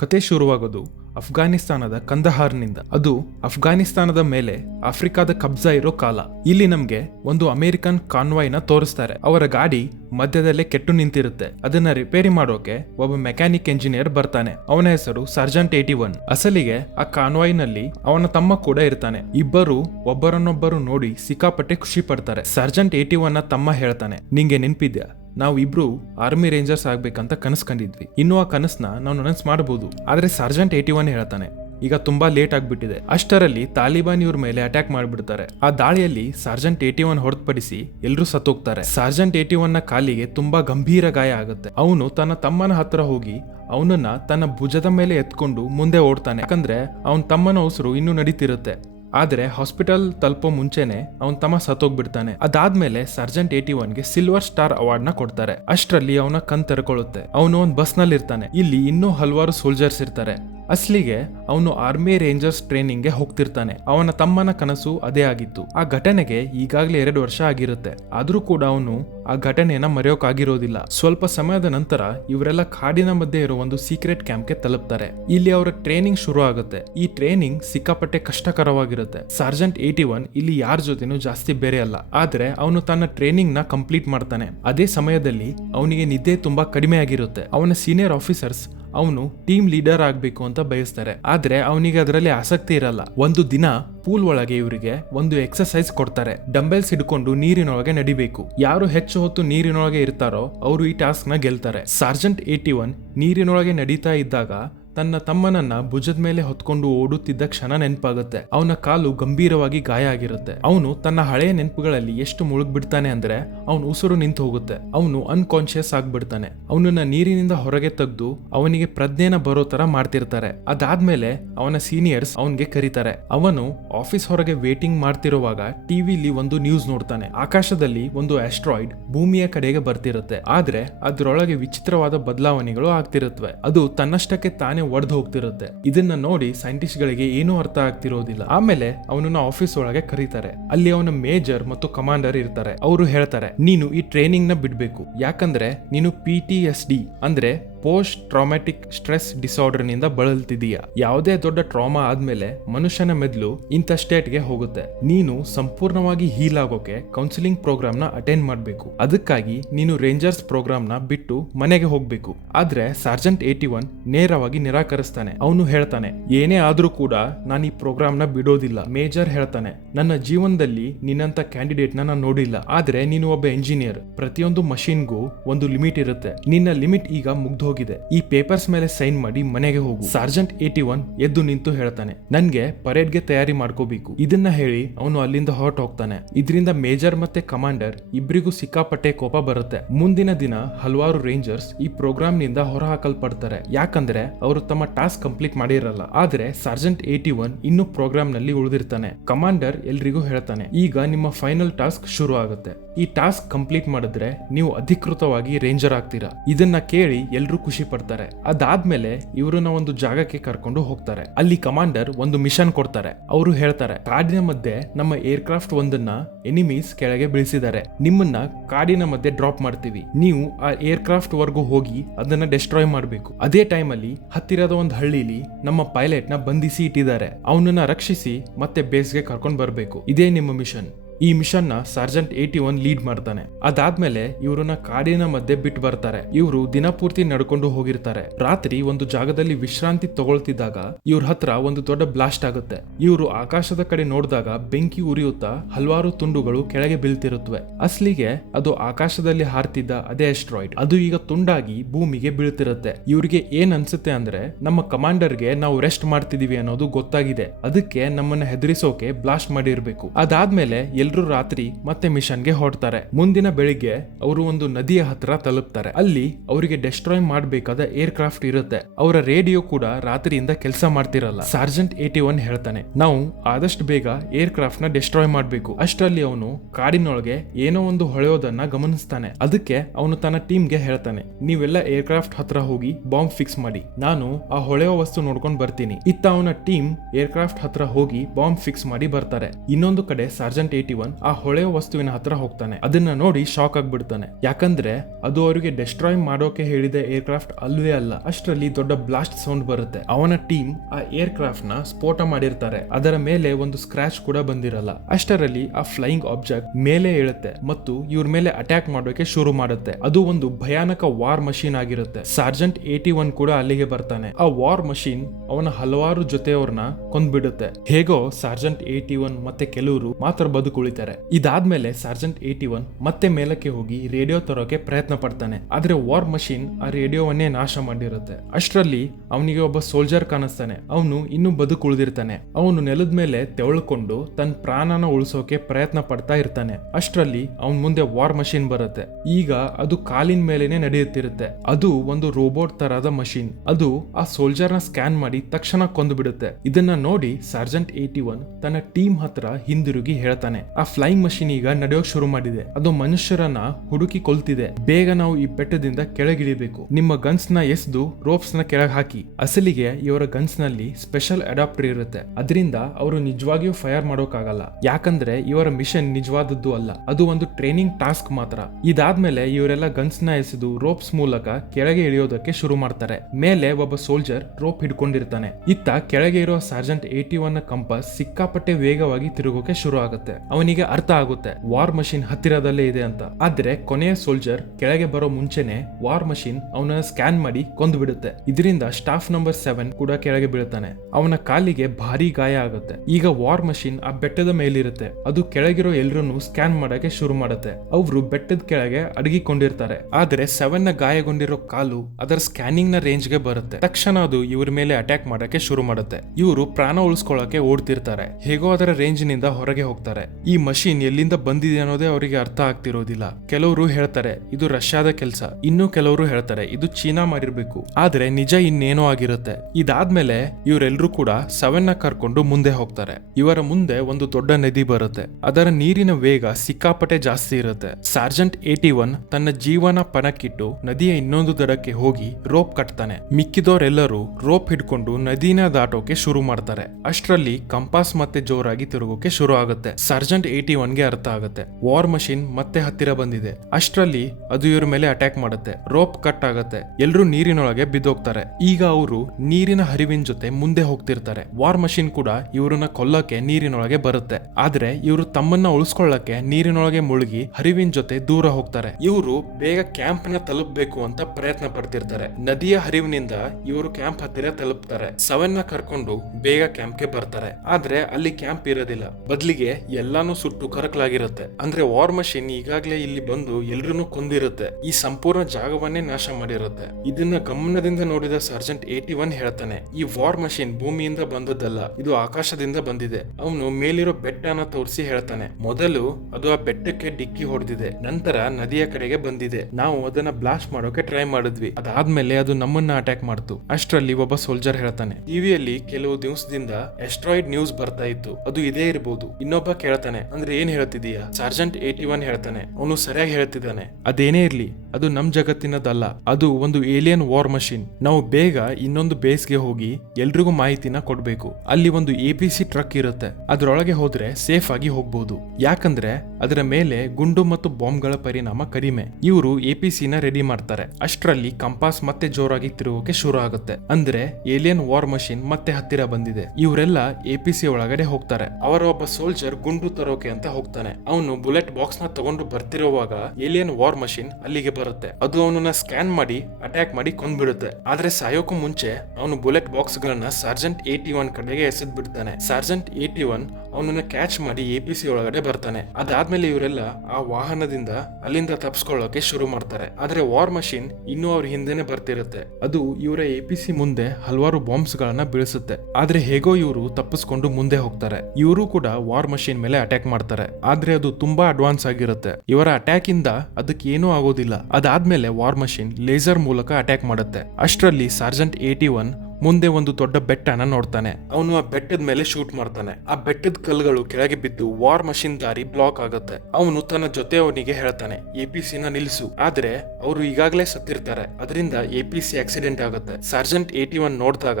ಕತೆ ಶುರುವಾಗೋದು ಅಫ್ಘಾನಿಸ್ತಾನದ ಕಂದಹಾರ್ನಿಂದ. ಅದು ಅಫ್ಘಾನಿಸ್ತಾನದ ಮೇಲೆ ಆಫ್ರಿಕಾದ ಕಬ್ಜಾ ಇರೋ ಕಾಲ. ಇಲ್ಲಿ ನಮ್ಗೆ ಒಂದು ಅಮೆರಿಕನ್ ಕಾನ್ವಾಯ್ನ ತೋರಿಸ್ತಾರೆ. ಅವರ ಗಾಡಿ ಮಧ್ಯದಲ್ಲೇ ಕೆಟ್ಟು ನಿಂತಿರುತ್ತೆ. ಅದನ್ನ ರಿಪೇರಿ ಮಾಡೋಕೆ ಒಬ್ಬ ಮೆಕ್ಯಾನಿಕ್ ಎಂಜಿನಿಯರ್ ಬರ್ತಾನೆ. ಅವನ ಹೆಸರು ಸರ್ಜೆಂಟ್ 81. ಅಸಲಿಗೆ ಆ ಕಾನ್ವಾಯ್ನಲ್ಲಿ ಅವನ ತಮ್ಮ ಕೂಡ ಇರ್ತಾನೆ. ಇಬ್ಬರು ಒಬ್ಬರನ್ನೊಬ್ಬರು ನೋಡಿ ಸಿಕ್ಕಾಪಟ್ಟೆ ಖುಷಿ ಪಡ್ತಾರೆ. ಸರ್ಜೆಂಟ್ 81ನ ತಮ್ಮ ಹೇಳ್ತಾನೆ, ನಿಂಗೆ ನೆನ್ಪಿದ್ಯಾ, ನಾವು ಇಬ್ರು ಆರ್ಮಿ ರೇಂಜರ್ಸ್ ಆಗ್ಬೇಕಂತ ಕನಸು ಕಂಡಿದ್ವಿ. ಇನ್ನು ಆ ಕನಸನ್ನ ನಾವು ನನಸು ಮಾಡಬಹುದು. ಆದ್ರೆ ಸರ್ಜೆಂಟ್ 81 ಹೇಳ್ತಾನೆ, ಈಗ ತುಂಬಾ ಲೇಟ್ ಆಗ್ಬಿಟ್ಟಿದೆ. ಅಷ್ಟರಲ್ಲಿ ತಾಲಿಬಾನ್ ಇವ್ರ ಮೇಲೆ ಅಟ್ಯಾಕ್ ಮಾಡ್ಬಿಡ್ತಾರೆ. ಆ ದಾಳಿಯಲ್ಲಿ ಸರ್ಜೆಂಟ್ 81 ಹೊರತುಪಡಿಸಿ ಎಲ್ರೂ ಸತ್ತೋಗ್ತಾರೆ. ಸರ್ಜೆಂಟ್ 81ನ ಕಾಲಿಗೆ ತುಂಬಾ ಗಂಭೀರ ಗಾಯ ಆಗುತ್ತೆ. ಅವನು ತನ್ನ ತಮ್ಮನ ಹತ್ರ ಹೋಗಿ ಅವನನ್ನ ತನ್ನ ಭುಜದ ಮೇಲೆ ಎತ್ಕೊಂಡು ಮುಂದೆ ಓಡ್ತಾನೆ. ಯಾಕಂದ್ರೆ ಅವನ ತಮ್ಮನ ಉಸಿರು ಇನ್ನೂ ನಡೀತಿರುತ್ತೆ. ಆದ್ರೆ ಹಾಸ್ಪಿಟಲ್ ತಲುಪೋ ಮುಂಚೆನೆ ಅವನ್ ತಮ್ಮ ಸತ್ತೋಗ್ಬಿಡ್ತಾನೆ. ಅದಾದ್ಮೇಲೆ ಸರ್ಜೆಂಟ್ 81ಗೆ ಸಿಲ್ವರ್ ಸ್ಟಾರ್ ಅವಾರ್ಡ್ ನ ಕೊಡ್ತಾರೆ. ಅಷ್ಟರಲ್ಲಿ ಅವನ ಕಣ್ ತೆರೆಕೊಳ್ಳುತ್ತೆ. ಅವನು ಒಂದ್ ಬಸ್ ನಲ್ಲಿ ಇರ್ತಾನೆ. ಇಲ್ಲಿ ಇನ್ನೂ ಹಲವಾರು ಸೋಲ್ಜರ್ಸ್ ಇರ್ತಾರೆ. ಅಸ್ಲಿಗೆ ಅವನು ಆರ್ಮಿ ರೇಂಜರ್ಸ್ ಟ್ರೈನಿಂಗ್ ಗೆ ಹೋಗ್ತಿರ್ತಾನೆ. ಅವನ ತಮ್ಮನ ಕನಸು ಅದೇ ಆಗಿತ್ತು. ಆ ಘಟನೆಗೆ ಈಗಾಗಲೇ 2 ವರ್ಷ ಆಗಿರುತ್ತೆ. ಆದ್ರೂ ಕೂಡ ಅವನು ಆ ಘಟನೆಯನ್ನ ಮರೆಯೋಕಾಗಿರೋದಿಲ್ಲ. ಸ್ವಲ್ಪ ಸಮಯದ ನಂತರ ಇವರೆಲ್ಲ ಕಾಡಿನ ಮಧ್ಯೆ ಇರೋ ಒಂದು ಸೀಕ್ರೆಟ್ ಕ್ಯಾಂಪ್ಗೆ ತಲುಪ್ತಾರೆ. ಇಲ್ಲಿ ಅವರ ಟ್ರೈನಿಂಗ್ ಶುರು ಆಗುತ್ತೆ. ಈ ಟ್ರೈನಿಂಗ್ ಸಿಕ್ಕಾಪಟ್ಟೆ ಕಷ್ಟಕರವಾಗಿರುತ್ತೆ. ಸರ್ಜೆಂಟ್ 81 ಇಲ್ಲಿ ಯಾರ ಜೊತೆನೂ ಜಾಸ್ತಿ ಬೇರೆ ಅಲ್ಲ. ಆದ್ರೆ ಅವನು ತನ್ನ ಟ್ರೈನಿಂಗ್ ನ ಕಂಪ್ಲೀಟ್ ಮಾಡ್ತಾನೆ. ಅದೇ ಸಮಯದಲ್ಲಿ ಅವನಿಗೆ ನಿದ್ದೆ ತುಂಬಾ ಕಡಿಮೆ ಆಗಿರುತ್ತೆ. ಅವನ ಸೀನಿಯರ್ ಆಫೀಸರ್ಸ್ ಅವನು ಟೀಮ್ ಲೀಡರ್ ಆಗ್ಬೇಕು ಅಂತ ಬಯಸ್ತಾರೆ. ಆದ್ರೆ ಅವನಿಗೆ ಅದರಲ್ಲಿ ಆಸಕ್ತಿ ಇರಲ್ಲ. ಒಂದು ದಿನ ಪೂಲ್ ಒಳಗೆ ಇವರಿಗೆ ಒಂದು ಎಕ್ಸರ್ಸೈಸ್ ಕೊಡ್ತಾರೆ. ಡಂಬೆಲ್ಸ್ ಹಿಡ್ಕೊಂಡು ನೀರಿನೊಳಗೆ ನಡಿಬೇಕು. ಯಾರು ಹೆಚ್ಚು ಹೊತ್ತು ನೀರಿನೊಳಗೆ ಇರ್ತಾರೋ ಅವರು ಈ ಟಾಸ್ಕ್ ನ ಗೆಲ್ತಾರೆ. ಸರ್ಜೆಂಟ್ 81 ನೀರಿನೊಳಗೆ ನಡೀತಾ ಇದ್ದಾಗ ತನ್ನ ತಮ್ಮನನ್ನ ಭುಜದ ಮೇಲೆ ಹೊತ್ಕೊಂಡು ಓಡುತ್ತಿದ್ದ ಕ್ಷಣ ನೆನಪಾಗುತ್ತೆ. ಅವನ ಕಾಲು ಗಂಭೀರವಾಗಿ ಗಾಯ ಆಗಿರುತ್ತೆ. ಅವನು ತನ್ನ ಹಳೆಯ ನೆನಪುಗಳಲ್ಲಿ ಎಷ್ಟು ಮುಳುಗ್ಬಿಡ್ತಾನೆ ಅಂದ್ರೆ ಅವನ ಉಸಿರು ನಿಂತು ಹೋಗುತ್ತೆ. ಅವನು ಅನ್ಕಾನ್ಶಿಯಸ್ ಆಗ್ಬಿಡ್ತಾನೆ. ಅವನನ್ನ ನೀರಿನಿಂದ ಹೊರಗೆ ತೆಗೆದು ಅವನಿಗೆ ಪ್ರಜ್ಞೆನ ಬರೋ ತರ ಮಾಡ್ತಿರ್ತಾರೆ. ಅದಾದ್ಮೇಲೆ ಅವನ ಸೀನಿಯರ್ಸ್ ಅವನ್ಗೆ ಕರೀತಾರೆ. ಅವನು ಆಫೀಸ್ ಹೊರಗೆ ವೇಟಿಂಗ್ ಮಾಡ್ತಿರುವಾಗ ಟಿವಿಲಿ ಒಂದು ನ್ಯೂಸ್ ನೋಡ್ತಾನೆ. ಆಕಾಶದಲ್ಲಿ ಒಂದು ಆಸ್ಟ್ರಾಯ್ಡ್ ಭೂಮಿಯ ಕಡೆಗೆ ಬರ್ತಿರುತ್ತೆ. ಆದ್ರೆ ಅದರೊಳಗೆ ವಿಚಿತ್ರವಾದ ಬದಲಾವಣೆಗಳು ಆಗ್ತಿರುತ್ತವೆ. ಅದು ತನ್ನಷ್ಟಕ್ಕೆ ತಾನೇ ಒಡೆದು ಹೋಗ್ತಿರುತ್ತೆ. ಇದನ್ನ ನೋಡಿ ಸೈಂಟಿಸ್ಟ್ ಗಳಿಗೆ ಏನೂ ಅರ್ಥ ಆಗ್ತಿರೋದಿಲ್ಲ. ಆಮೇಲೆ ಅವನನ್ನ ಆಫೀಸ್ ಒಳಗೆ ಕರೀತಾರೆ. ಅಲ್ಲಿ ಅವನ ಮೇಜರ್ ಮತ್ತು ಕಮಾಂಡರ್ ಇರ್ತಾರೆ. ಅವರು ಹೇಳ್ತಾರೆ, ನೀನು ಈ ಟ್ರೈನಿಂಗ್ ನ ಬಿಡ್ಬೇಕು. ಯಾಕಂದ್ರೆ ನೀನು PTSD ಅಂದ್ರೆ ಪೋಸ್ಟ್ ಟ್ರಾಮ್ಯಾಟಿಕ್ ಸ್ಟ್ರೆಸ್ ಡಿಸಾರ್ಡರ್ ನಿಂದ ಬಳಲ್ತಿದೀಯ. ಯಾವುದೇ ದೊಡ್ಡ ಟ್ರಾಮಾ ಆದ್ಮೇಲೆ ಮನುಷ್ಯನ ಮೆದುಳು ಇಂಥ ಸ್ಟೇಟ್ಗೆ ಹೋಗುತ್ತೆ. ನೀನು ಸಂಪೂರ್ಣವಾಗಿ ಹೀಲ್ ಆಗೋಕೆ ಕೌನ್ಸಿಲಿಂಗ್ ಪ್ರೋಗ್ರಾಮ್ ನ ಅಟೆಂಡ್ ಮಾಡ್ಬೇಕು. ಅದಕ್ಕಾಗಿ ನೀನು ರೇಂಜರ್ಸ್ ಪ್ರೋಗ್ರಾಮ್ ನ ಬಿಟ್ಟು ಮನೆಗೆ ಹೋಗ್ಬೇಕು. ಆದ್ರೆ ಸರ್ಜೆಂಟ್ 81 ನೇರವಾಗಿ ನಿರಾಕರಿಸ್ತಾನೆ. ಅವನು ಹೇಳ್ತಾನೆ, ಏನೇ ಆದ್ರೂ ಕೂಡ ನಾನು ಈ ಪ್ರೋಗ್ರಾಮ್ ನ ಬಿಡೋದಿಲ್ಲ. ಮೇಜರ್ ಹೇಳ್ತಾನೆ, ನನ್ನ ಜೀವನದಲ್ಲಿ ನಿನ್ನಂತ ಕ್ಯಾಂಡಿಡೇಟ್ ನಾನು ನೋಡಿಲ್ಲ. ಆದ್ರೆ ನೀನು ಒಬ್ಬ ಎಂಜಿನಿಯರ್. ಪ್ರತಿಯೊಂದು ಮಷೀನ್ಗೂ ಒಂದು ಲಿಮಿಟ್ ಇರುತ್ತೆ. ನಿನ್ನ ಲಿಮಿಟ್ ಈಗ ಮುಗ್ದು ಹೋಗಿದೆ. ಈ ಪೇಪರ್ಸ್ ಮೇಲೆ ಸೈನ್ ಮಾಡಿ ಮನೆಗೆ ಹೋಗು. ಸರ್ಜೆಂಟ್ 81 ಎದ್ದು ನಿಂತು ಹೇಳ್ತಾನೆ, ನನ್ಗೆ ಪರೇಡ್ಗೆ ತಯಾರಿ ಮಾಡ್ಕೋಬೇಕು. ಇದನ್ನ ಹೇಳಿ ಅವನು ಅಲ್ಲಿಂದ ಹೊರಟು ಹೋಗ್ತಾನೆ. ಇದರಿಂದ ಮೇಜರ್ ಮತ್ತೆ ಕಮಾಂಡರ್ ಇಬ್ಬರಿಗೂ ಸಿಕ್ಕಾಪಟ್ಟೆ ಕೋಪ ಬರುತ್ತೆ. ಮುಂದಿನ ದಿನ ಹಲವಾರು ರೇಂಜರ್ಸ್ ಈ ಪ್ರೋಗ್ರಾಮ್ ನಿಂದ ಹೊರ ಹಾಕಲ್ಪಡ್ತಾರೆ. ಯಾಕಂದ್ರೆ ಅವರು ತಮ್ಮ ಟಾಸ್ಕ್ ಕಂಪ್ಲೀಟ್ ಮಾಡಿರಲ್ಲ. ಆದ್ರೆ ಸರ್ಜೆಂಟ್ 81 ಇನ್ನೂ ಪ್ರೋಗ್ರಾಮ್ ನಲ್ಲಿ ಉಳಿದಿರ್ತಾನೆ. ಕಮಾಂಡರ್ ಎಲ್ರಿಗೂ ಹೇಳ್ತಾನೆ, ಈಗ ನಿಮ್ಮ ಫೈನಲ್ ಟಾಸ್ಕ್ ಶುರು ಆಗುತ್ತೆ. ಈ ಟಾಸ್ಕ್ ಕಂಪ್ಲೀಟ್ ಮಾಡಿದ್ರೆ ನೀವು ಅಧಿಕೃತವಾಗಿ ರೇಂಜರ್ ಆಗ್ತೀರಾ. ಇದನ್ನ ಕೇಳಿ ಎಲ್ರು ಖುಷಿ ಪಡ್ತಾರೆ. ಅದಾದ್ಮೇಲೆ ಇವ್ರನ್ನ ಒಂದು ಜಾಗಕ್ಕೆ ಕರ್ಕೊಂಡು ಹೋಗ್ತಾರೆ. ಅಲ್ಲಿ ಕಮಾಂಡರ್ ಒಂದು ಮಿಷನ್ ಕೊಡ್ತಾರೆ. ಅವರು ಹೇಳ್ತಾರೆ, ಕಾಡಿನ ಮಧ್ಯೆ ನಮ್ಮ ಏರ್ಕ್ರಾಫ್ಟ್ ಒಂದನ್ನ ಎನಿಮೀಸ್ ಕೆಳಗೆ ಬೀಳಿಸಿದ್ದಾರೆ. ನಿಮ್ಮನ್ನ ಕಾಡಿನ ಮಧ್ಯೆ ಡ್ರಾಪ್ ಮಾಡ್ತೀವಿ. ನೀವು ಆ ಏರ್ಕ್ರಾಫ್ಟ್ ವರ್ಗೂ ಹೋಗಿ ಅದನ್ನ ಡೆಸ್ಟ್ರಾಯ್ ಮಾಡಬೇಕು. ಅದೇ ಟೈಮ್ ಅಲ್ಲಿ ಹತ್ತಿರದ ಒಂದು ಹಳ್ಳಿಲಿ ನಮ್ಮ ಪೈಲಟ್ ನ ಬಂಧಿಸಿ ಇಟ್ಟಿದ್ದಾರೆ. ಅವನನ್ನ ರಕ್ಷಿಸಿ ಮತ್ತೆ ಬೇಸ್ಗೆ ಕರ್ಕೊಂಡು ಬರ್ಬೇಕು. ಇದೇ ನಿಮ್ಮ ಮಿಷನ್. ಈ ಮಿಷನ್ ನ ಸರ್ಜೆಂಟ್ 81 ಲೀಡ್ ಮಾಡ್ತಾನೆ. ಅದಾದ್ಮೇಲೆ ಇವ್ರನ್ನ ಕಾಡಿನ ಮಧ್ಯೆ ಬಿಟ್ಟು ಬರ್ತಾರೆ. ಇವರು ದಿನಪೂರ್ತಿ ನಡ್ಕೊಂಡು ಹೋಗಿರ್ತಾರೆ. ರಾತ್ರಿ ಒಂದು ಜಾಗದಲ್ಲಿ ವಿಶ್ರಾಂತಿ ತಗೊಳ್ತಿದ್ದಾಗ ಇವ್ರ ಹತ್ರ ಒಂದು ದೊಡ್ಡ ಬ್ಲಾಸ್ಟ್ ಆಗುತ್ತೆ. ಇವರು ಆಕಾಶದ ಕಡೆ ನೋಡಿದಾಗ ಬೆಂಕಿ ಉರಿಯುತ್ತಾ ಹಲವಾರು ತುಂಡುಗಳು ಕೆಳಗೆ ಬೀಳ್ತಿರುತ್ತವೆ. ಅಸ್ಲಿಗೆ ಅದು ಆಕಾಶದಲ್ಲಿ ಹಾರ್ತಿದ್ದ ಅದೇ ಆಸ್ಟ್ರಾಯ್ಡ್. ಅದು ಈಗ ತುಂಡಾಗಿ ಭೂಮಿಗೆ ಬೀಳ್ತಿರುತ್ತೆ. ಇವ್ರಿಗೆ ಏನ್ ಅನ್ಸುತ್ತೆ ಅಂದ್ರೆ ನಮ್ಮ ಕಮಾಂಡರ್ಗೆ ನಾವು ರೆಸ್ಟ್ ಮಾಡ್ತಿದೀವಿ ಅನ್ನೋದು ಗೊತ್ತಾಗಿದೆ. ಅದಕ್ಕೆ ನಮ್ಮನ್ನ ಹೆದರಿಸೋಕೆ ಬ್ಲಾಸ್ಟ್ ಮಾಡಿರ್ಬೇಕು. ಅದಾದ್ಮೇಲೆ ಎಲ್ರು ರಾತ್ರಿ ಮತ್ತೆ ಮಿಷನ್ಗೆ ಹೊರಡ್ತಾರೆ. ಮುಂದಿನ ಬೆಳಿಗ್ಗೆ ಅವರು ಒಂದು ನದಿಯ ಹತ್ರ ತಲುಪ್ತಾರೆ. ಅಲ್ಲಿ ಅವರಿಗೆ ಡೆಸ್ಟ್ರಾಯ್ ಮಾಡಬೇಕಾದ ಏರ್ ಕ್ರಾಫ್ಟ್ ಇರುತ್ತೆ. ಅವರ ರೇಡಿಯೋ ಕೂಡ ರಾತ್ರಿಯಿಂದ ಕೆಲಸ ಮಾಡ್ತಿರಲ್ಲ. ಸರ್ಜೆಂಟ್ 81 ಹೇಳ್ತಾನೆ, ನಾವು ಆದಷ್ಟು ಬೇಗ ಏರ್ ಕ್ರಾಫ್ಟ್ ನ ಡೆಸ್ಟ್ರಾಯ್ ಮಾಡಬೇಕು. ಅಷ್ಟರಲ್ಲಿ ಅವನು ಕಾಡಿನೊಳಗೆ ಏನೋ ಒಂದು ಹೊಳೆಯೋದನ್ನ ಗಮನಿಸ್ತಾನೆ. ಅದಕ್ಕೆ ಅವನು ತನ್ನ ಟೀಮ್ಗೆ ಹೇಳ್ತಾನೆ, ನೀವೆಲ್ಲ ಏರ್ ಕ್ರಾಫ್ಟ್ ಹತ್ರ ಹೋಗಿ ಬಾಂಬ್ ಫಿಕ್ಸ್ ಮಾಡಿ, ನಾನು ಆ ಹೊಳೆಯೋ ವಸ್ತು ನೋಡ್ಕೊಂಡು ಬರ್ತೀನಿ. ಇತ್ತ ಅವನ ಟೀಮ್ ಏರ್ ಕ್ರಾಫ್ಟ್ ಹತ್ರ ಹೋಗಿ ಬಾಂಬ್ ಫಿಕ್ಸ್ ಮಾಡಿ ಬರ್ತಾರೆ. ಇನ್ನೊಂದು ಕಡೆ ಸರ್ಜೆಂಟ್ 81 ಒನ್ ಆ ಹೊಳೆಯೋ ವಸ್ತುವಿನ ಹತ್ರ ಹೋಗ್ತಾನೆ. ಅದನ್ನ ನೋಡಿ ಶಾಕ್ ಆಗ್ಬಿಡ್ತಾನೆ, ಯಾಕಂದ್ರೆ ಅದು ಅವರಿಗೆ ಡೆಸ್ಟ್ರಾಯ್ ಮಾಡೋಕೆ ಹೇಳಿದ ಏರ್ಕ್ರಾಫ್ಟ್ ಅಲ್ವೇ ಅಲ್ಲ. ಅಷ್ಟರಲ್ಲಿ ದೊಡ್ಡ ಬ್ಲಾಸ್ಟ್ ಸೌಂಡ್ ಬರುತ್ತೆ. ಅವನ ಟೀಮ್ ಆ ಏರ್ಕ್ರಾಫ್ಟ್ ನ ಸ್ಫೋಟ ಮಾಡಿರ್ತಾರೆ. ಅದರ ಮೇಲೆ ಒಂದು ಸ್ಕ್ರಾಚ್ ಕೂಡ ಬಂದಿರಲ್ಲ. ಅಷ್ಟರಲ್ಲಿ ಆ ಫ್ಲೈಯಿಂಗ್ ಆಬ್ಜೆಕ್ಟ್ ಮೇಲೆ ಏಳುತ್ತೆ ಮತ್ತು ಇವ್ರ ಮೇಲೆ ಅಟ್ಯಾಕ್ ಮಾಡೋಕೆ ಶುರು ಮಾಡುತ್ತೆ. ಅದು ಒಂದು ಭಯಾನಕ ವಾರ್ ಮಷೀನ್ ಆಗಿರುತ್ತೆ. ಸಾರ್ಜೆಂಟ್ 81 ಕೂಡ ಅಲ್ಲಿಗೆ ಬರ್ತಾನೆ. ಆ ವಾರ್ ಮಷೀನ್ ಅವನ ಹಲವಾರು ಜೊತೆಯವ್ರನ್ನ ಕೊಂದ್ಬಿಡುತ್ತೆ. ಹೇಗೋ ಸಾರ್ಜೆಂಟ್ 81 ಮತ್ತೆ ಕೆಲವರು ಮಾತ್ರ ಬದುಕುಳಿತಾರೆ. ಇದಾದ್ಮೇಲೆ ಸಾರ್ಜೆಂಟ್ 81 ಮತ್ತೆ ಮೇಲಕ್ಕೆ ಹೋಗಿ ರೇಡಿಯೋ ತರೋಕೆ ಪ್ರಯತ್ನ ಪಡ್ತಾನೆ. ಆದ್ರೆ ವಾರ್ ಮಷೀನ್ ಆ ರೇಡಿಯೋವನ್ನೇ ನಾಶ ಮಾಡಿರುತ್ತೆ. ಅಷ್ಟರಲ್ಲಿ ಅವನಿಗೆ ಒಬ್ಬ ಸೋಲ್ಜರ್ ಕಾಣಿಸ್ತಾನೆ. ಅವನು ಇನ್ನೂ ಬದುಕುಳಿದಿರ್ತಾನೆ. ಅವನು ನೆಲದ ಮೇಲೆ ತೆವಳ್ಕೊಂಡು ತನ್ನ ಪ್ರಾಣನ ಉಳಿಸೋಕೆ ಪ್ರಯತ್ನ ಪಡ್ತಾ ಇರ್ತಾನೆ. ಅಷ್ಟರಲ್ಲಿ ಅವನ್ ಮುಂದೆ ವಾರ್ ಮಷೀನ್ ಬರುತ್ತೆ. ಈಗ ಅದು ಕಾಲಿನ ಮೇಲೆನೆ ನಡೆಯುತ್ತಿರುತ್ತೆ. ಅದು ಒಂದು ರೋಬೋಟ್ ತರಹದ ಮಷೀನ್. ಅದು ಆ ಸೋಲ್ಜರ್ ನ ಸ್ಕ್ಯಾನ್ ಮಾಡಿ ತಕ್ಷಣ ಕೊಂದು ಬಿಡುತ್ತೆ. ಇದನ್ನ ನೋಡಿ ಸಾರ್ಜೆಂಟ್ 81 ತನ್ನ ಟೀಮ್ ಹತ್ರ ಹಿಂದಿರುಗಿ ಹೇಳ್ತಾನೆ, ಆ ಫ್ಲೈಯಿಂಗ್ ಮಷೀನ್ ಈಗ ನಡೆಯೋಕ್ ಶುರು ಮಾಡಿದೆ. ಅದು ಮನುಷ್ಯರನ್ನ ಹುಡುಕಿ ಕೊಲ್ತಿದೆ. ಬೇಗ ನಾವು ಈ ಬೆಟ್ಟದಿಂದ ಕೆಳಗಿಳಿಬೇಕು. ನಿಮ್ಮ ಗನ್ಸ್ ನ ಎಸ್ದು ರೋಪ್ಸ್ ನ ಕೆಳಗೆ ಹಾಕಿ. ಅಸಲಿಗೆ ಇವರ ಗನ್ಸ್ ನಲ್ಲಿ ಸ್ಪೆಷಲ್ ಅಡಾಪ್ಟರ್ ಇರುತ್ತೆ. ಅದರಿಂದ ಅವರು ನಿಜವಾಗಿಯೂ ಫೈರ್ ಮಾಡೋಕ್ಕಾಗಲ್ಲ, ಯಾಕಂದ್ರೆ ಇವರ ಮಿಷನ್ ನಿಜವಾದದ್ದು ಅಲ್ಲ, ಅದು ಒಂದು ಟ್ರೈನಿಂಗ್ ಟಾಸ್ಕ್ ಮಾತ್ರ. ಇದಾದ್ಮೇಲೆ ಇವರೆಲ್ಲ ಗನ್ಸ್ ನ ಎಸೆದು ರೋಪ್ಸ್ ಮೂಲಕ ಕೆಳಗೆ ಇಳಿಯೋದಕ್ಕೆ ಶುರು ಮಾಡ್ತಾರೆ. ಮೇಲೆ ಒಬ್ಬ ಸೋಲ್ಜರ್ ರೋಪ್ ಹಿಡ್ಕೊಂಡಿರ್ತಾನೆ. ಇತ್ತ ಕೆಳಗೆ ಇರೋ ಸಾರ್ಜೆಂಟ್ 81 ನ ಕಂಪಾಸ್ ಸಿಕ್ಕಾಪಟ್ಟೆ ವೇಗವಾಗಿ ತಿರುಗೋಕೆ ಶುರು ಆಗುತ್ತೆ. ಅವನಿಗೆ ಅರ್ಥ ಆಗುತ್ತೆ ವಾರ್ ಮಷೀನ್ ಹತ್ತಿರದಲ್ಲೇ ಇದೆ ಅಂತ. ಆದ್ರೆ ಕೊನೆಯ ಸೋಲ್ಜರ್ ಕೆಳಗೆ ಬರೋ ಮುಂಚೆನೆ ವಾರ್ ಮಷೀನ್ ಅವನನ್ನ ಸ್ಕ್ಯಾನ್ ಮಾಡಿ ಕೊಂದು ಬಿಡುತ್ತೆ. ಇದರಿಂದ ಸ್ಟಾಫ್ ನಂಬರ್ 7 ಕೂಡ ಕೆಳಗೆ ಬೀಳ್ತಾನೆ. ಅವನ ಕಾಲಿಗೆ ಭಾರಿ ಗಾಯ ಆಗುತ್ತೆ. ಈಗ ವಾರ್ ಮಷೀನ್ ಆ ಬೆಟ್ಟದ ಮೇಲಿರುತ್ತೆ. ಅದು ಕೆಳಗಿರೋ ಎಲ್ರನ್ನು ಸ್ಕ್ಯಾನ್ ಮಾಡಕ್ಕೆ ಶುರು ಮಾಡುತ್ತೆ. ಅವರು ಬೆಟ್ಟದ ಕೆಳಗೆ ಅಡಗಿಕೊಂಡಿರ್ತಾರೆ. ಆದ್ರೆ 7 ನ ಗಾಯಗೊಂಡಿರೋ ಕಾಲು ಅದರ ಸ್ಕ್ಯಾನಿಂಗ್ ನ ರೇಂಜ್ ಗೆ ಬರುತ್ತೆ. ತಕ್ಷಣ ಅದು ಇವ್ರ ಮೇಲೆ ಅಟ್ಯಾಕ್ ಮಾಡಕ್ಕೆ ಶುರು ಮಾಡುತ್ತೆ. ಇವರು ಪ್ರಾಣ ಉಳಿಸ್ಕೊಳ್ಳಕ್ಕೆ ಓಡ್ತಿರ್ತಾರೆ. ಹೇಗೋ ಅದರ ರೇಂಜ್ ನಿಂದ ಹೊರಗೆ ಹೋಗ್ತಾರೆ. ಈ ಮಷೀನ್ ಎಲ್ಲಿಂದ ಬಂದಿದೆ ಅನ್ನೋದೇ ಅವರಿಗೆ ಅರ್ಥ ಆಗ್ತಿರೋದಿಲ್ಲ. ಕೆಲವರು ಹೇಳ್ತಾರೆ ಇದು ರಷ್ಯಾದ ಕೆಲಸ, ಇನ್ನು ಕೆಲವರು ಹೇಳ್ತಾರೆ ಇದು ಚೀನಾ ಮಾಡಿರ್ಬೇಕು. ಆದ್ರೆ ನಿಜ ಇನ್ನೇನೋ ಆಗಿರುತ್ತೆ. ಇದಾದ್ಮೇಲೆ ಇವರೆಲ್ಲರೂ ಕೂಡ 7 ನ ಕರ್ಕೊಂಡು ಮುಂದೆ ಹೋಗ್ತಾರೆ. ಇವರ ಮುಂದೆ ಒಂದು ದೊಡ್ಡ ನದಿ ಬರುತ್ತೆ. ಅದರ ನೀರಿನ ವೇಗ ಸಿಕ್ಕಾಪಟ್ಟೆ ಜಾಸ್ತಿ ಇರುತ್ತೆ. ಸಾರ್ಜೆಂಟ್ 81 ತನ್ನ ಜೀವನ ಪಣಕ್ಕಿಟ್ಟು ನದಿಯ ಇನ್ನೊಂದು ದಡಕ್ಕೆ ಹೋಗಿ ರೋಪ್ ಕಟ್ತಾನೆ. ಮಿಕ್ಕಿದವರೆಲ್ಲರೂ ರೋಪ್ ಹಿಡ್ಕೊಂಡು ನದಿನ ದಾಟೋಕೆ ಶುರು ಮಾಡ್ತಾರೆ. ಅಷ್ಟರಲ್ಲಿ ಕಂಪಾಸ್ ಮತ್ತೆ ಜೋರಾಗಿ ತಿರುಗೋಕೆ ಶುರು ಆಗುತ್ತೆ. ಸಾರ್ಜೆಂಟ್ 81 ಗೆ ಅರ್ಥ ಆಗುತ್ತೆ ವಾರ್ ಮಷೀನ್ ಮತ್ತೆ ಹತ್ತಿರ ಬಂದಿದೆ. ಅಷ್ಟರಲ್ಲಿ ಅದು ಇವ್ರ ಮೇಲೆ ಅಟ್ಯಾಕ್ ಮಾಡುತ್ತೆ. ರೋಪ್ ಕಟ್ ಆಗುತ್ತೆ. ಎಲ್ರೂ ನೀರಿನೊಳಗೆ ಬಿದ್ದೋಗ್ತಾರೆ. ಈಗ ಅವರು ನೀರಿನ ಹರಿವಿನ ಜೊತೆ ಮುಂದೆ ಹೋಗ್ತಿರ್ತಾರೆ. ವಾರ್ ಮಷೀನ್ ಕೂಡ ಇವ್ರನ್ನ ಕೊಲ್ಲಕ್ಕೆ ನೀರಿನೊಳಗೆ ಬರುತ್ತೆ. ಆದ್ರೆ ಇವರು ತಮ್ಮನ್ನ ಉಳಿಸ್ಕೊಳ್ಳಕ್ಕೆ ನೀರಿನೊಳಗೆ ಮುಳುಗಿ ಹರಿವಿನ ಜೊತೆ ದೂರ ಹೋಗ್ತಾರೆ. ಇವರು ಬೇಗ ಕ್ಯಾಂಪ್ ನ ತಲುಪಬೇಕು ಅಂತ ಪ್ರಯತ್ನ ಪಡ್ತಿರ್ತಾರೆ. ನದಿಯ ಹರಿವಿನಿಂದ ಇವರು ಕ್ಯಾಂಪ್ ಹತ್ತಿರ ತಲುಪ್ತಾರೆ. 7 ನ ಕರ್ಕೊಂಡು ಬೇಗ ಕ್ಯಾಂಪ್ಗೆ ಬರ್ತಾರೆ. ಆದ್ರೆ ಅಲ್ಲಿ ಕ್ಯಾಂಪ್ ಇರೋದಿಲ್ಲ. ಬದಲಿಗೆ ಎಲ್ಲಾನು ಸುಟ್ಟು ಕರಕಲಾಗಿರುತ್ತೆ. ಅಂದ್ರೆ ವಾರ್ ಮಷೀನ್ ಈಗಾಗಲೇ ಇಲ್ಲಿ ಬಂದು ಎಲ್ರನ್ನೂ ಕೊಂದಿರುತ್ತೆ. ಈ ಸಂಪೂರ್ಣ ಜಾಗವನ್ನೇ ನಾಶ ಮಾಡಿರುತ್ತೆ. ಇದನ್ನ ಗಮನದಿಂದ ನೋಡಿದ ಸಾರ್ಜೆಂಟ್ 81 ಹೇಳ್ತಾನೆ, ಈ ವಾರ್ ಮಷೀನ್ ಭೂಮಿಯಿಂದ ಬಂದದ್ದಲ್ಲ, ಇದು ಆಕಾಶದಿಂದ ಬಂದಿದೆ. ಅವನು ಮೇಲಿರೋ ಬೆಟ್ಟನ ತೋರಿಸಿ ಹೇಳ್ತಾನೆ, ಮೊದಲು ಅದು ಆ ಬೆಟ್ಟಕ್ಕೆ ಡಿಕ್ಕಿ ಹೊಡೆದಿದೆ, ನಂತರ ನದಿಯ ಕಡೆಗೆ ಬಂದಿದೆ. ನಾವು ಅದನ್ನ ಬ್ಲಾಸ್ಟ್ ಮಾಡೋಕೆ ಟ್ರೈ ಮಾಡಿದ್ವಿ. ಅದಾದ್ಮೇಲೆ ಅದು ನಮ್ಮನ್ನ ಅಟ್ಯಾಕ್ ಮಾಡ್ತು. ಅಷ್ಟರಲ್ಲಿ ಒಬ್ಬ ಸೋಲ್ಜರ್ ಹೇಳ್ತಾನೆ, ಟಿವಿಯಲ್ಲಿ ಕೆಲವು ದಿವಸದಿಂದ ಎಸ್ಟ್ರಾಯ್ಡ್ ನ್ಯೂಸ್ ಬರ್ತಾ ಇತ್ತು, ಅದು ಇದೇ ಇರಬಹುದು. ಇನ್ನೊಬ್ಬ ಕೇಳ್ತಾನೆ, ಅಂದ್ರೆ ಏನ್ ಹೇಳ್ತಿದೀಯಾ? ಸಾರ್ಜೆಂಟ್ 81 ಹೇಳ್ತಾನೆ, ಅವನು ಸರಿಯಾಗಿ ಹೇಳ್ತಿದ್ದಾನೆ, ಅದೇನೇ ಇರ್ಲಿ ಅದು ನಮ್ ಜಗತ್ತಿನದಲ್ಲ, ಅದು ಒಂದು ಏಲಿಯನ್ ವಾರ್ ಮಷೀನ್. ನಾವು ಬೇಗ ಇನ್ನೊಂದು ಬೇಸ್ಗೆ ಹೋಗಿ ಎಲ್ರಿಗೂ ಮಾಹಿತಿನ ಕೊಡ್ಬೇಕು. ಅಲ್ಲಿ ಒಂದು APC ಟ್ರಕ್ ಇರುತ್ತೆ. ಅದ್ರೊಳಗೆ ಹೋದ್ರೆ ಸೇಫ್ ಆಗಿ ಹೋಗ್ಬಹುದು, ಯಾಕಂದ್ರೆ ಅದರ ಮೇಲೆ ಗುಂಡು ಮತ್ತು ಬಾಂಬ್ಗಳ ಪರಿಣಾಮ ಕಡಿಮೆ. ಇವರು APC ನ ರೆಡಿ ಮಾಡ್ತಾರೆ. ಅಷ್ಟರಲ್ಲಿ ಕಂಪಾಸ್ ಮತ್ತೆ ಜೋರಾಗಿ ತಿರುಗೋಕೆ ಶುರು ಆಗುತ್ತೆ. ಅಂದ್ರೆ ಏಲಿಯನ್ ವಾರ್ ಮಷೀನ್ ಮತ್ತೆ ಹತ್ತಿರ ಬಂದಿದೆ. ಇವರೆಲ್ಲ APC ಒಳಗಡೆ ಹೋಗ್ತಾರೆ. ಅವರ ಒಬ್ಬ ಸೋಲ್ಜರ್ ಗುಂಡು ತರೋಕೆ ಅಂತ ಹೋಗ್ತಾನೆ. ಅವನು ಬುಲೆಟ್ ಬಾಕ್ಸ್ ನ ತಗೊಂಡು ಬರ್ತಿರುವಾಗ ಏಲಿಯನ್ ವಾರ್ ಮಷೀನ್ ಅಲ್ಲಿಗೆ ಬರುತ್ತೆ. ಅದು ಅವನನ್ನ ಸ್ಕ್ಯಾನ್ ಮಾಡಿ ಅಟ್ಯಾಕ್ ಮಾಡಿ ಕೊಂದ್ಬಿಡುತ್ತೆ. ಆದ್ರೆ ಸಾಯೋಕು ಮುಂಚೆ ಅವನು ಬುಲೆಟ್ ಬಾಕ್ಸ್ ಗಳನ್ನ ಸಾರ್ಜೆಂಟ್ 81 ಕಡೆಗೆ ಎಸೆದ್ ಬಿಡ್ತಾನೆ. ಸಾರ್ಜೆಂಟ್ 81 ಅವನನ್ನ ಕ್ಯಾಚ್ ಮಾಡಿ APC ಒಳಗಡೆ ಬರ್ತಾನೆ. ಅದಾದ್ಮೇಲೆ ಇವರೆಲ್ಲ ಆ ವಾಹನದಿಂದ ಅಲ್ಲಿಂದ ತಪ್ಪಿಸ್ಕೊಳ್ಳೋಕೆ ಶುರು ಮಾಡ್ತಾರೆ. ಆದ್ರೆ ವಾರ್ ಮಷೀನ್ ಇನ್ನೂ ಅವ್ರ ಹಿಂದೆನೆ ಬರ್ತಿರುತ್ತೆ. ಅದು ಇವರ APC ಮುಂದೆ ಹಲವಾರು ಬಾಂಬ್ಸ್ ಗಳನ್ನ ಬೀಳಿಸುತ್ತೆ. ಆದ್ರೆ ಹೇಗೋ ಇವರು ತಪ್ಪಿಸ್ಕೊಂಡು ಮುಂದೆ ಹೋಗ್ತಾರೆ. ಇವರು ಕೂಡ ವಾರ್ ಮಷೀನ್ ಮೇಲೆ ಅಟ್ಯಾಕ್ ಮಾಡ್ತಾರೆ. ಆದ್ರೆ ಅದು ತುಂಬಾ ಅಡ್ವಾನ್ಸ್ ಆಗಿರುತ್ತೆ. ಇವರ ಅಟ್ಯಾಕ್ ಇಂದ ಅದಕ್ಕೆ ಏನೂ ಆಗೋದಿಲ್ಲ. ಅದಾದ್ಮೇಲೆ ವಾರ್ ಮಷೀನ್ ಲೇಸರ್ ಮೂಲಕ ಅಟ್ಯಾಕ್ ಮಾಡುತ್ತೆ. ಅಷ್ಟರಲ್ಲಿ ಸಾರ್ಜೆಂಟ್ 81 ಮುಂದೆ ಒಂದು ದೊಡ್ಡ ಬೆಟ್ಟನ ನೋಡ್ತಾನೆ. ಅವನು ಆ ಬೆಟ್ಟದ ಮೇಲೆ ಶೂಟ್ ಮಾಡ್ತಾನೆ. ಆ ಬೆಟ್ಟದ ಕಲ್ಲುಗಳು ಕೆಳಗೆ ಬಿದ್ದು ವಾರ್ ಮಷೀನ್ ದಾರಿ ಬ್ಲಾಕ್ ಆಗುತ್ತೆ. ಅವನು ತನ್ನ ಜೊತೆಯವನಿಗೆ ಹೇಳ್ತಾನೆ, APC ನ ನಿಲ್ಲಿಸು. ಆದ್ರೆ ಅವರು ಈಗಾಗಲೇ ಸತ್ತಿರ್ತಾರೆ. ಅದರಿಂದ APC ಆಕ್ಸಿಡೆಂಟ್ ಆಗುತ್ತೆ. ಸಾರ್ಜೆಂಟ್ 81 ನೋಡಿದಾಗ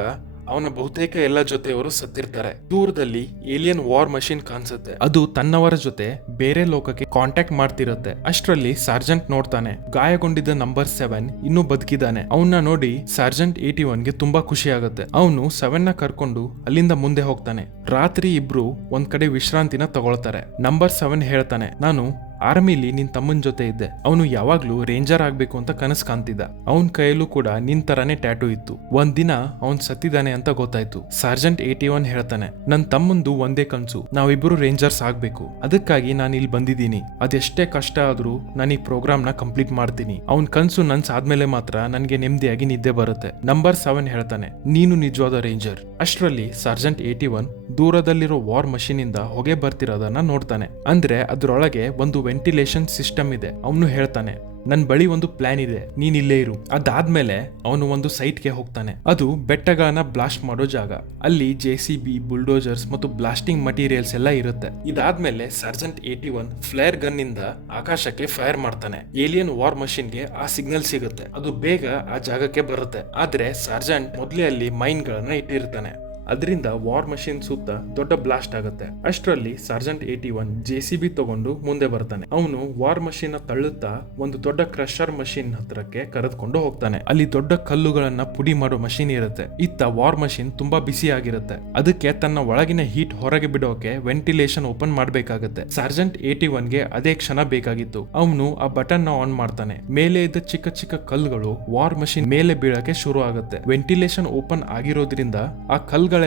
ಅವನ ಬಹುತೇಕ ಎಲ್ಲ ಜೊತೆಯವರು ಸತ್ತಿರ್ತಾರೆ. ದೂರದಲ್ಲಿ ಏಲಿಯನ್ ವಾರ್ ಮಷಿನ್ ಕಾಣಿಸುತ್ತೆ. ಅದು ತನ್ನವರ ಜೊತೆ ಬೇರೆ ಲೋಕಕ್ಕೆ ಕಾಂಟ್ಯಾಕ್ಟ್ ಮಾಡ್ತಿರುತ್ತೆ. ಅಷ್ಟರಲ್ಲಿ ಸಾರ್ಜೆಂಟ್ ನೋಡ್ತಾನೆ, ಗಾಯಗೊಂಡಿದ್ದ ನಂಬರ್ 7 ಇನ್ನೂ ಬದುಕಿದ್ದಾನೆ. ಅವನ್ನ ನೋಡಿ ಸಾರ್ಜೆಂಟ್ 81ಗೆ ತುಂಬಾ ಖುಷಿ ಆಗುತ್ತೆ. ಅವನು 7 ನ ಕರ್ಕೊಂಡು ಅಲ್ಲಿಂದ ಮುಂದೆ ಹೋಗ್ತಾನೆ. ರಾತ್ರಿ ಇಬ್ರು ಒಂದ್ ಕಡೆ ವಿಶ್ರಾಂತಿನ ತಗೊಳ್ತಾರೆ. ನಂಬರ್ 7 ಹೇಳ್ತಾನೆ, ನಾನು ಆರ್ಮಿಲಿ ನಿನ್ ತಮ್ಮನ್ ಜೊತೆ ಇದ್ದೆ. ಅವನು ಯಾವಾಗ್ಲೂ ರೇಂಜರ್ ಆಗ್ಬೇಕು ಅಂತ ಕನಸು ಕಾಣ್ತಿದ್ದ. ಅವನ್ ಕೈಯಲ್ಲೂ ಕೂಡ ನಿನ್ ತರಾನೇ ಟ್ಯಾಟೂ ಇತ್ತು. ಒಂದ್ ದಿನ ಅವನ್ ಸತ್ತಿದ್ದಾನೆ ಅಂತ ಗೊತ್ತಾಯ್ತು. ಸಾರ್ಜೆಂಟ್ 81 ಹೇಳ್ತಾನೆ, ನನ್ ತಮ್ಮಂದು ಒಂದೇ ಕನ್ಸು, ನಾವಿಬ್ರು ರೇಂಜರ್ಸ್ ಆಗ್ಬೇಕು. ಅದಕ್ಕಾಗಿ ನಾನು ಇಲ್ಲಿ ಬಂದಿದ್ದೀನಿ. ಅದೆಷ್ಟೇ ಕಷ್ಟ ಆದ್ರೂ ನಾನು ಈ ಪ್ರೋಗ್ರಾಮ್ ನ ಕಂಪ್ಲೀಟ್ ಮಾಡ್ತೀನಿ. ಅವನ್ ಕನ್ಸು ನನ್ಸ್ ಆದ್ಮೇಲೆ ಮಾತ್ರ ನನ್ಗೆ ನೆಮ್ಮದಿಯಾಗಿ ನಿದ್ದೆ ಬರುತ್ತೆ. ನಂಬರ್ 7 ಹೇಳ್ತಾನೆ, ನೀನು ನಿಜವಾದ ರೇಂಜರ್. ಅಷ್ಟರಲ್ಲಿ ಸಾರ್ಜೆಂಟ್ 81 ದೂರದಲ್ಲಿರೋ ವಾರ್ ಮಷೀನ್ ಇಂದ ಹೊಗೆ ಬರ್ತಿರೋದನ್ನ ನೋಡ್ತಾನೆ. ಅಂದ್ರೆ ಅದ್ರೊಳಗೆ ಒಂದು ವೆಂಟಿಲೇಷನ್ ಸಿಸ್ಟಮ್ ಇದೆ. ಅವನು ಹೇಳ್ತಾನೆ, ನನ್ ಬಳಿ ಒಂದು ಪ್ಲಾನ್ ಇದೆ, ನೀನ್ ಇಲ್ಲೇ ಇರು. ಅದಾದ್ಮೇಲೆ ಅವನು ಒಂದು ಸೈಟ್ಗೆ ಹೋಗ್ತಾನೆ. ಅದು ಬೆಟ್ಟಗಳನ್ನ ಬ್ಲಾಸ್ಟ್ ಮಾಡೋ ಜಾಗ. ಅಲ್ಲಿ JCB, ಬುಲ್ಡೋಜರ್ಸ್ ಮತ್ತು ಬ್ಲಾಸ್ಟಿಂಗ್ ಮಟೀರಿಯಲ್ಸ್ ಎಲ್ಲ ಇರುತ್ತೆ. ಇದಾದ್ಮೇಲೆ ಸಾರ್ಜೆಂಟ್ 81 ಫ್ಲೇರ್ ಗನ್ ಇಂದ ಆಕಾಶಕ್ಕೆ ಫೈರ್ ಮಾಡ್ತಾನೆ. ಏಲಿಯನ್ ವಾರ್ ಮಷಿನ್ ಗೆ ಆ ಸಿಗ್ನಲ್ ಸಿಗುತ್ತೆ. ಅದು ಬೇಗ ಆ ಜಾಗಕ್ಕೆ ಬರುತ್ತೆ. ಆದ್ರೆ ಸಾರ್ಜೆಂಟ್ ಮೊದಲೇ ಅಲ್ಲಿ ಮೈನ್ ಗಳನ್ನ ಇಟ್ಟಿರ್ತಾನೆ. ಅದರಿಂದ ವಾರ್ ಮಷಿನ್ ಸುತ್ತ ದೊಡ್ಡ ಬ್ಲಾಸ್ಟ್ ಆಗುತ್ತೆ. ಅಷ್ಟರಲ್ಲಿ ಸಾರ್ಜೆಂಟ್ 81 JCB ತಗೊಂಡು ಮುಂದೆ ಬರ್ತಾನೆ. ಅವನು ವಾರ್ ಮಷಿನ್ ತಳ್ಳುತ್ತಾ ಒಂದು ದೊಡ್ಡ ಕ್ರಷರ್ ಮಷಿನ್ ಹತ್ರಕ್ಕೆ ಕರೆದುಕೊಂಡು ಹೋಗ್ತಾನೆ. ಅಲ್ಲಿ ದೊಡ್ಡ ಕಲ್ಲುಗಳನ್ನ ಪುಡಿ ಮಾಡೋ ಮಷಿನ್ ಇರುತ್ತೆ. ಇತ್ತ ವಾರ್ ಮಷಿನ್ ತುಂಬಾ ಬಿಸಿ ಆಗಿರುತ್ತೆ. ಅದಕ್ಕೆ ತನ್ನ ಒಳಗಿನ ಹೀಟ್ ಹೊರಗೆ ಬಿಡೋಕೆ ವೆಂಟಿಲೇಷನ್ ಓಪನ್ ಮಾಡ್ಬೇಕಾಗತ್ತೆ. ಸಾರ್ಜೆಂಟ್ 81ಗೆ ಅದೇ ಕ್ಷಣ ಬೇಕಾಗಿತ್ತು. ಅವನು ಆ ಬಟನ್ ನ ಆನ್ ಮಾಡ್ತಾನೆ. ಮೇಲೆ ಇದ್ದ ಚಿಕ್ಕ ಚಿಕ್ಕ ಕಲ್ಲುಗಳು ವಾರ್ ಮಷಿನ್ ಮೇಲೆ ಬೀಳಕ್ಕೆ ಶುರು ಆಗುತ್ತೆ. ವೆಂಟಿಲೇಷನ್ ಓಪನ್ ಆಗಿರೋದ್ರಿಂದ ಆ ಕಲ್ಲುಗಳೆಲ್ಲ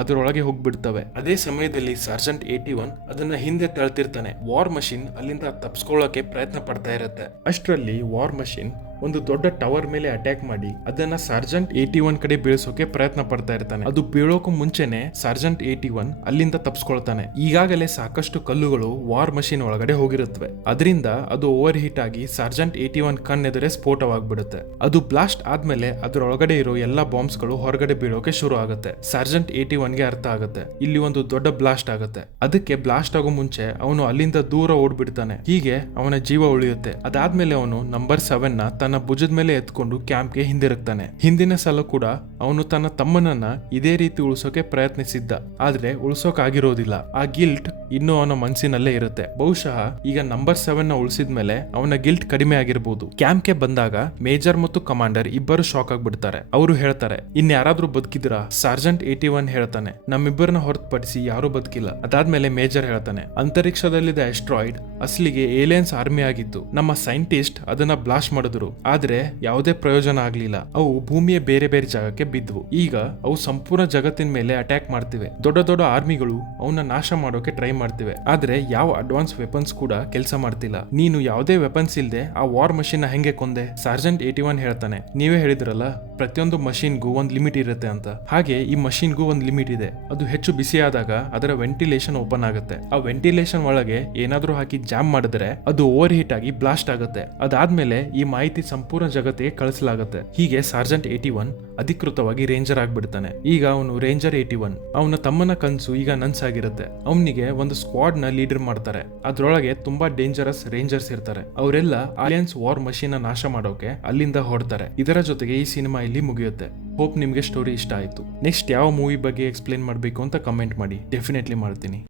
ಅದರೊಳಗೆ ಹೋಗ್ಬಿಡ್ತವೆ. ಅದೇ ಸಮಯದಲ್ಲಿ ಸಾರ್ಜೆಂಟ್ 81 ಅದನ್ನ ಹಿಂದೆ ತಳ್ತಿರ್ತಾನೆ. ವಾರ್ ಮಷಿನ್ ಅಲ್ಲಿಂದ ತಪ್ಪಿಸ್ಕೊಳ್ಳೋಕೆ ಪ್ರಯತ್ನ ಪಡ್ತಾ ಇರುತ್ತೆ. ಅಷ್ಟರಲ್ಲಿ ವಾರ್ ಮಷಿನ್ ಒಂದು ದೊಡ್ಡ ಟವರ್ ಮೇಲೆ ಅಟ್ಯಾಕ್ ಮಾಡಿ ಅದನ್ನ ಸಾರ್ಜೆಂಟ್ 81 ಕಡೆ ಬೀಳಿಸೋಕೆ ಪ್ರಯತ್ನ ಪಡ್ತಾ ಇರ್ತಾನೆ. ಅದು ಬೀಳೋಕು ಮುಂಚೆನೆ ಸಾರ್ಜೆಂಟ್ 81 ಅಲ್ಲಿಂದ ತಪ್ಪಿಸ್ಕೊಳ್ತಾನೆ. ಈಗಾಗಲೇ ಸಾಕಷ್ಟು ಕಲ್ಲುಗಳು ವಾರ್ ಮಷಿನ್ ಒಳಗಡೆ ಹೋಗಿರುತ್ತವೆ. ಅದರಿಂದ ಅದು ಓವರ್ ಹೀಟ್ ಆಗಿ ಸಾರ್ಜೆಂಟ್ 81 ಕಣ್ಣೆದುರೇ ಸ್ಫೋಟವಾಗ್ಬಿಡುತ್ತೆ. ಅದು ಬ್ಲಾಸ್ಟ್ ಆದ್ಮೇಲೆ ಅದರೊಳಗಡೆ ಇರೋ ಎಲ್ಲಾ ಬಾಂಬ್ಸ್ ಗಳು ಹೊರಗಡೆ ಬೀಳೋಕೆ ಶುರು ಆಗುತ್ತೆ. ಸಾರ್ಜೆಂಟ್ 81ಗೆ ಅರ್ಥ ಆಗುತ್ತೆ, ಇಲ್ಲಿ ಒಂದು ದೊಡ್ಡ ಬ್ಲಾಸ್ಟ್ ಆಗುತ್ತೆ. ಅದಕ್ಕೆ ಬ್ಲಾಸ್ಟ್ ಆಗೋ ಮುಂಚೆ ಅವನು ಅಲ್ಲಿಂದ ದೂರ ಓಡ್ಬಿಡ್ತಾನೆ. ಹೀಗೆ ಅವನ ಜೀವ ಉಳಿಯುತ್ತೆ. ಅದಾದ್ಮೇಲೆ ಅವನು ನಂಬರ್ 7 ನ ತನ್ನ ಭುಜದ ಮೇಲೆ ಎತ್ಕೊಂಡು ಕ್ಯಾಂಪ್ಗೆ ಹಿಂದಿರುಗ್ತಾನೆ. ಹಿಂದಿನ ಸಲ ಕೂಡ ಅವನು ತನ್ನ ತಮ್ಮನನ್ನ ಇದೇ ರೀತಿ ಉಳಿಸೋಕೆ ಪ್ರಯತ್ನಿಸಿದ್ದ. ಆದ್ರೆ ಉಳಿಸೋಕಾಗಿರೋದಿಲ್ಲ. ಆ ಗಿಲ್ಟ್ ಇನ್ನೂ ಅವನ ಮನಸ್ಸಿನಲ್ಲೇ ಇರುತ್ತೆ. ಬಹುಶಃ ಈಗ ನಂಬರ್ 7 ನ ಉಳಿಸಿದ್ಮೇಲೆ ಅವನ ಗಿಲ್ಟ್ ಕಡಿಮೆ ಆಗಿರಬಹುದು. ಕ್ಯಾಂಪ್ಗೆ ಬಂದಾಗ ಮೇಜರ್ ಮತ್ತು ಕಮಾಂಡರ್ ಇಬ್ಬರು ಶಾಕ್ ಆಗ್ಬಿಡ್ತಾರೆ. ಅವರು ಹೇಳ್ತಾರೆ, ಇನ್ಯಾರಾದ್ರೂ ಬದುಕಿದ್ರಾ? ಸಾರ್ಜೆಂಟ್ 81 ಹೇಳ್ತಾನೆ, ನಮ್ಮಿಬ್ಬರನ್ನ ಹೊರತುಪಡಿಸಿ ಯಾರು ಬದುಕಿಲ್ಲ. ಅದಾದ್ಮೇಲೆ ಮೇಜರ್ ಹೇಳ್ತಾನೆ, ಅಂತರಿಕ್ಷದಲ್ಲಿದ್ದ ಅಸ್ಟ್ರಾಯ್ಡ್ ಅಸಲಿಗೆ ಏಲಿಯನ್ಸ್ ಆರ್ಮಿ ಆಗಿತ್ತು. ನಮ್ಮ ಸೈಂಟಿಸ್ಟ್ ಅದನ್ನ ಬ್ಲಾಸ್ಟ್ ಮಾಡಿದ್ರು. ಆದ್ರೆ ಯಾವುದೇ ಪ್ರಯೋಜನ ಆಗ್ಲಿಲ್ಲ. ಅವು ಭೂಮಿಯ ಬೇರೆ ಬೇರೆ ಜಾಗಕ್ಕೆ ಬಿದ್ವು. ಈಗ ಅವು ಸಂಪೂರ್ಣ ಜಗತ್ತಿನ ಮೇಲೆ ಅಟ್ಯಾಕ್ ಮಾಡ್ತಿವೆ. ದೊಡ್ಡ ದೊಡ್ಡ ಆರ್ಮಿಗಳು ಅವನ್ನ ನಾಶ ಮಾಡೋಕೆ ಟ್ರೈ ಮಾಡ್ತಿವೆ. ಆದ್ರೆ ಯಾವ ಅಡ್ವಾನ್ಸ್ ವೆಪನ್ಸ್ ಕೂಡ ಕೆಲಸ ಮಾಡ್ತಿಲ್ಲ. ನೀನು ಯಾವುದೇ ವೆಪನ್ಸ್ ಇಲ್ದೆ ಆ ವಾರ್ ಮಷಿನ್ ನ ಹೆಂಗೆ ಕೊಂದೆ? ಸಾರ್ಜೆಂಟ್ 81 ಹೇಳ್ತಾನೆ, ನೀವೇ ಹೇಳಿದ್ರಲ್ಲ ಪ್ರತಿಯೊಂದು ಮಷಿನ್ಗೂ ಒಂದ್ ಲಿಮಿಟ್ ಇರುತ್ತೆ ಅಂತ. ಹಾಗೆ ಈ ಮಷಿನ್ಗೂ ಒಂದ್ ಲಿಮಿಟ್ ಇದೆ. ಅದು ಹೆಚ್ಚು ಬಿಸಿ ಆದಾಗ ಅದರ ವೆಂಟಿಲೇಷನ್ ಓಪನ್ ಆಗುತ್ತೆ. ಆ ವೆಂಟಿಲೇಷನ್ ಒಳಗೆ ಏನಾದ್ರೂ ಹಾಕಿ ಜಾಮ್ ಮಾಡಿದ್ರೆ ಅದು ಓವರ್ ಹೀಟ್ ಆಗಿ ಬ್ಲಾಸ್ಟ್ ಆಗುತ್ತೆ. ಅದಾದ್ಮೇಲೆ ಈ ಮಾಹಿತಿ ಸಂಪೂರ್ಣ ಜಗತ್ತಿಗೆ ಕಳಿಸಲಾಗುತ್ತೆ. ಹೀಗೆ ಸಾರ್ಜೆಂಟ್ 81 ಅಧಿಕೃತವಾಗಿ ರೇಂಜರ್ ಆಗ್ಬಿಡ್ತಾನೆ. ಈಗ ಅವನು ರೇಂಜರ್ 81. ಅವನ ತಮ್ಮನ ಕನ್ಸು ಈಗ ನನ್ಸಾಗಿರುತ್ತೆ. ಅವನಿಗೆ ಒಂದು ಸ್ಕ್ವಾಡ್ ನ ಲೀಡರ್ ಮಾಡ್ತಾರೆ. ಅದ್ರೊಳಗೆ ತುಂಬಾ ಡೇಂಜರಸ್ ರೇಂಜರ್ಸ್ ಇರ್ತಾರೆ. ಅವರೆಲ್ಲ ಅಲಿಯನ್ಸ್ ವಾರ್ ಮಷೀನ್ ನ ನಾಶ ಮಾಡೋಕೆ ಅಲ್ಲಿಂದ ಹೊರಡ್ತಾರೆ. ಇದರ ಜೊತೆಗೆ ಈ ಸಿನಿಮಾ ಇಲ್ಲಿ ಮುಗಿಯುತ್ತೆ. ಹೋಪ್ ನಿಮ್ಗೆ ಸ್ಟೋರಿ ಇಷ್ಟ ಆಯ್ತು. ನೆಕ್ಸ್ಟ್ ಯಾವ ಮೂವಿ ಬಗ್ಗೆ ಎಕ್ಸ್ಪ್ಲೇನ್ ಮಾಡಬೇಕು ಅಂತ ಕಮೆಂಟ್ ಮಾಡಿ, ಡೆಫಿನೆಟ್ಲಿ ಮಾಡ್ತೀನಿ.